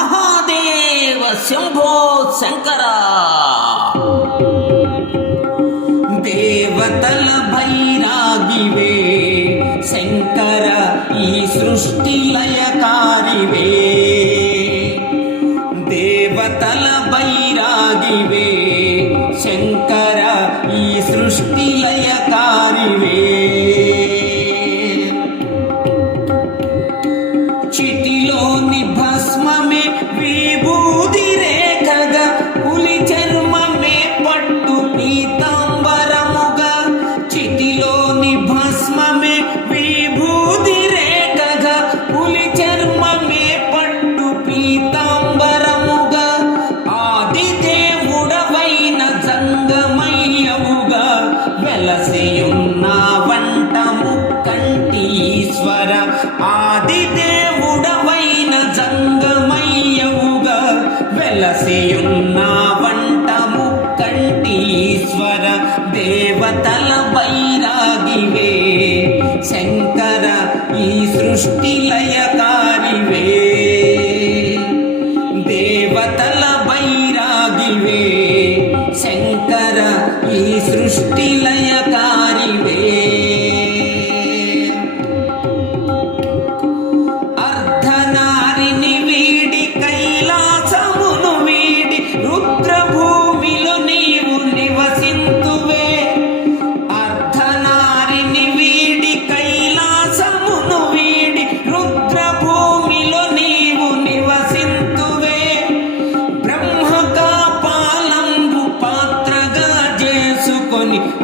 మహాదేవ శంభో శంకర. దేవతల భైరాగివే శంకర ఈ సృష్టి లయకారివే. దేవతల భైరాగివే శంకర భస్మమే విభూది రేఖగా పులి చర్మమే పట్టు పీతాంబరముగా. ఆది దేవుడవైన జంగమయ్యవుగా వెలసియున్న ముక్కంటి ఈశ్వర ఆది దేవుడవైన జంగమయ్యవుగా వెలసియున్న వంట ముక్కంటి ఈశ్వర దేవతల ఈ సృష్టి లయకారివే దేవతల బైరాగివే. శంకర ఈ సృష్టి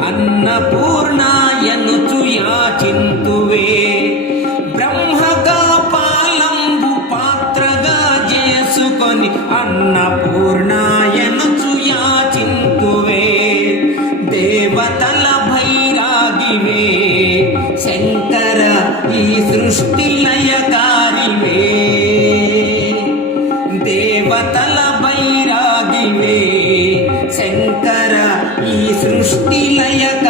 అన్నపూర్ణాయనుచు యాచింతువే. బ్రహ్మగా పాలంబు పాత్రగా చేసుకొని అన్నపూర్ణాయనుచు యాచింతువే. దేవతల భైరాగివే శంకర ఈ సృష్టి లయకారివే దేవతల భైరాగివే శంకర ఈ సృష్టి లయకారివే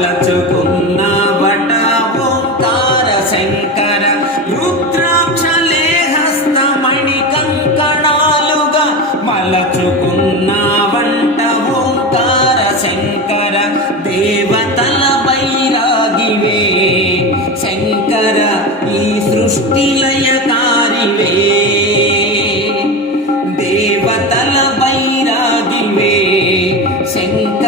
మలచుకున్న ఓంకార శంకర రుద్రాక్షలే హస్తమణి కంకణాలుగా మలచుకున్న ఓంకార శంకర దేవతల బైరాగివే శంకర ఈ సృష్టి దేవతల బైరాగివే శంకర